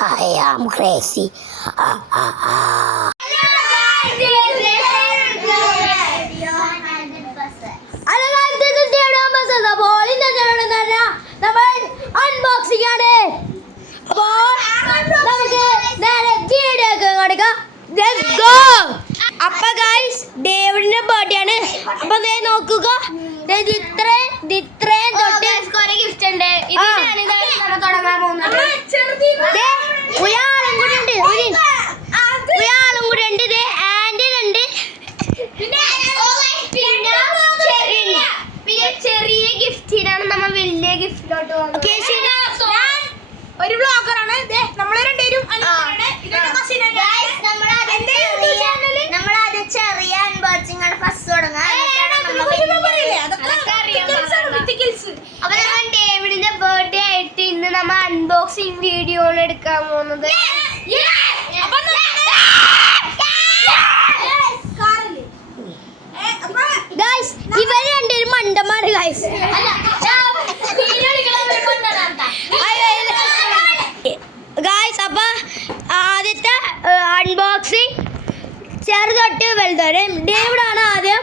I am crazy. Unboxing ആണ്. അപ്പൊ guys ഡേവിഡിന്റെ birthday ആണ്. അപ്പൊ നോക്കുക, ഇത്രയും തൊട്ട് ഗിഫ്റ്റ് ഉണ്ട്. തുടങ്ങാൻ പോകുന്നത് ഒരാളും കൂടെ ഉണ്ട്, ആന്റൺ ഉണ്ട്, പിന്നെ ചെറിയ ഗിഫ്റ്റിനാണ് നമ്മൾ വലിയ ഗിഫ്റ്റിലോട്ട് പോകുന്നത്. ഒരു വ്ളോഗറാണ് നമ്മളെ രണ്ടുപേരും. നമ്മളത് ചെറിയ അൺബോക്സിംഗ് ആണ് ഫസ്റ്റ് തുടങ്ങാം. അപ്പൊ നമ്മൾ ഡേവിഡിന്റെ ബർത്ത്ഡേ ആയിട്ട് ഇന്ന് നമ്മൾ അൺബോക്സിംഗ് വീഡിയോ ആണ് എടുക്കാൻ പോകുന്നത്. ഇവര് രണ്ടുപേരും മണ്ടന്മാര് ഗൈസ്. ഗൈസ് അപ്പൊ ആദ്യത്തെ അൺബോക്സിംഗ് ചെറുതൊട്ട് വലുതാണ്. ഡേവിഡാണ് ആദ്യം.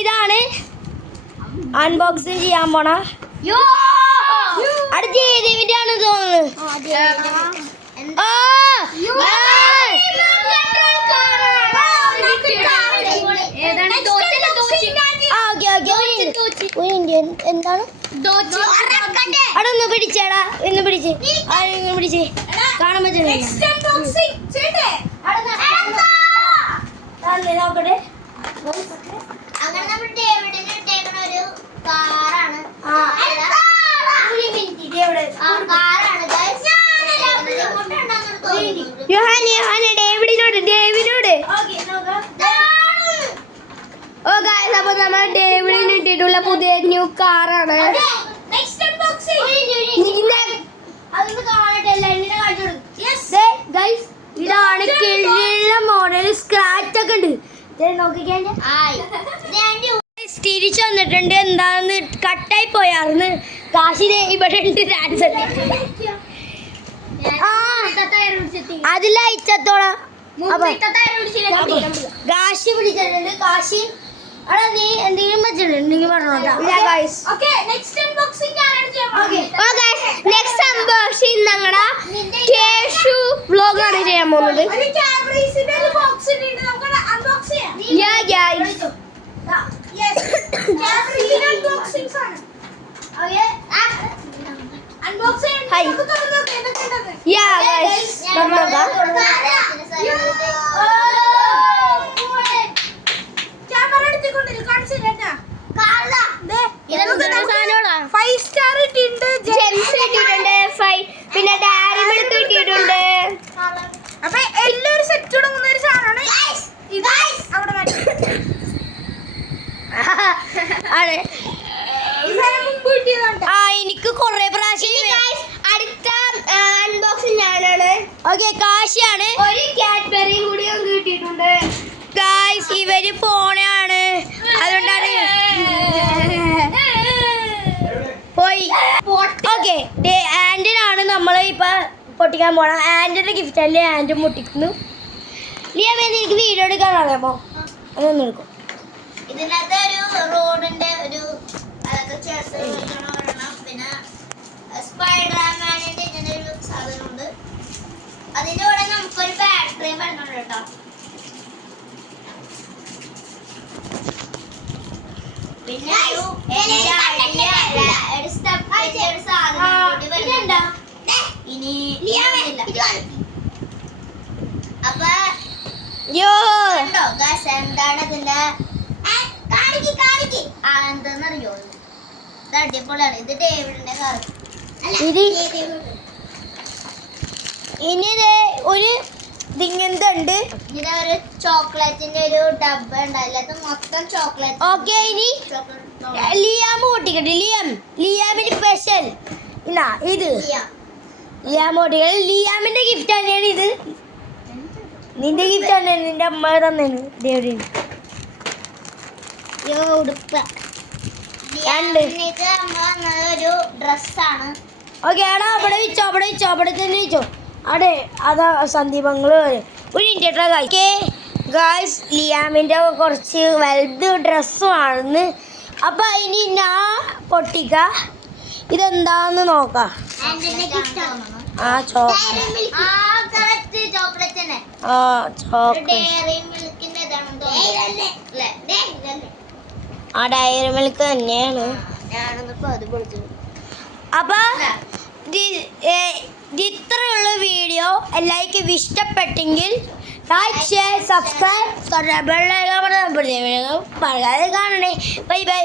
ഇതാണ് അൺബോക്സിംഗ് ചെയ്യാൻ പോണ. അവിടെ ജയദേവിന്റെ ആണ് തോന്നുന്നത്. എന്താണ് അവിടെ ഒന്ന് പിടിച്ചേടാ, ഒന്ന് പിടിച്ച് പിടിച്ച് കാണാൻ പറ്റുന്നില്ല. നോക്കട്ടെ, അങ്ങനെ നമ്മൾ ഡേവിഡിന് ഇട്ടേക്കണ ഒരു കാറാണ്. ഡേവിഡിനോട് ഓ ഗായ്സ്, അപ്പൊ നമ്മൾ ഡേവിഡിന് ഇട്ടിട്ടുള്ള പുതിയ ന്യൂ കാറാണ്. ഇതാണ് കിഴിഞ്ഞ മോഡൽ. സ്ക്രാച്ച് ഒക്കെ ഉണ്ട്, തിരിച്ചു വന്നിട്ടുണ്ട്. എന്താന്ന് കട്ടായി പോയാർന്ന്. കാശിന് ഇവിടെ ഉണ്ട് ഡാൻസ്. അതിൽ അയച്ചത്തോളാം കാശി പിടിച്ചിട്ടുണ്ട്. കാശി അവിടെ നീ എന്തെങ്കിലും വെച്ചിട്ടുണ്ടെങ്കിൽ പറഞ്ഞോട്ടാ. നെക്സ്റ്റ് അൺബോക്സിംഗ് ഞങ്ങളുടെ കേശു വ്ലോഗാണ് ചെയ്യാൻ പോകുന്നത്. പിന്നെ ഡയറി മിൽക്ക് കിട്ടിയിട്ടുണ്ട്. അപ്പൊ എല്ലാവരും സെറ്റ് തുടങ്ങുന്ന ഒരു സാധനമാണ്. എനിക്ക് കൊറേ പ്രാവശ്യം. അടുത്ത അൺബോക്സിംഗ് ഞാനാണ്. ഓക്കെ, കാശിയാണ്. ഒരു കാഡ്ബറി കൂടി കിട്ടിയിട്ടുണ്ട് ഗായ്സ്. ഇവര് ഫോണാണ്, അതുകൊണ്ടാണ് പോയി. ഓക്കെ, ആന്റനാണ് നമ്മൾ ഇപ്പൊ പൊട്ടിക്കാൻ പോണ. ആന്റന്റെ ഗിഫ്റ്റ് അല്ലേ, ആന്റൻ പൊട്ടിക്കുന്നു. ലിയാമേ, എനിക്ക് വീഡിയോ എടുക്കാൻ അറിയാമോ? അതൊന്നും എടുക്കും. ഇതിനകത്ത് ഒരു റോഡിന്റെ ഒരു അതൊക്കെ ചേർത്ത് പിന്നെ സ്പൈഡർമാനിന്റെ ഇങ്ങനെ ഒരു സാധനമുണ്ട്. അതിന്റെ കൂടെ നമുക്കൊരു ബാറ്ററിയും വരുന്നുണ്ട് കേട്ടോ. പിന്നെ അപ്പൊ എന്താണ് ഇതിന്റെ എന്താന്നറിയോ? ഇത് അടിപൊളിയാണ്. ഇത് ഡേവിഡിന്റെ കാർ. ഇനി ഒരു ഇങ്ങനത്തെ ഇതൊരു ചോക്ലേറ്റിന്റെ ഒരു ഡബ്ബ ഉണ്ട്, അതിനകത്ത് മൊത്തം ചോക്ലേറ്റ്. ഓക്കെ, ഇനി ലിയാം പൊട്ടിക്കട്ടെ. ലിയാമിന് സ്പെഷ്യൽ ഇന്നാ ഇത്. ലിയാം പൊട്ടിക്കട്ടെ. ലിയാമിന്റെ ഗിഫ്റ്റ് തന്നെയാണ് ഇത്. നിന്റെ ഗിഫ്റ്റ് തന്നെയാണ്, നിന്റെ അമ്മ തന്നെയാണ് ഡേവിഡിന്. ഉടുപ്പ് ഒരു ഡ്രസ്സാണ്. ഓക്കെ, അവിടെ വെച്ചോ, അവിടെ തന്നെ വെച്ചോ. അവിടെ അതാ സന്ദീപങ്ങള് ഒരു ഇൻറ്റർ ഗായ്സ് ലിയാമിൻ്റെ കുറച്ച് വലുത് ഡ്രസ്സുമാണെന്ന്. അപ്പം ഇനി ഞാൻ പൊട്ടിക്ക ഇതെന്താന്ന് നോക്കാം. ആ ചോക്ലേറ്റ് ആ ഡയറി മിൽക്ക് തന്നെയാണ്. അപ്പൊ ഇത്രയുള്ള വീഡിയോ എല്ലാവർക്കും ഇഷ്ടപ്പെട്ടെങ്കിൽ ലൈക്ക് ഷെയർ സബ്സ്ക്രൈബ് പറയാതെ കാണണേ. Bye bye.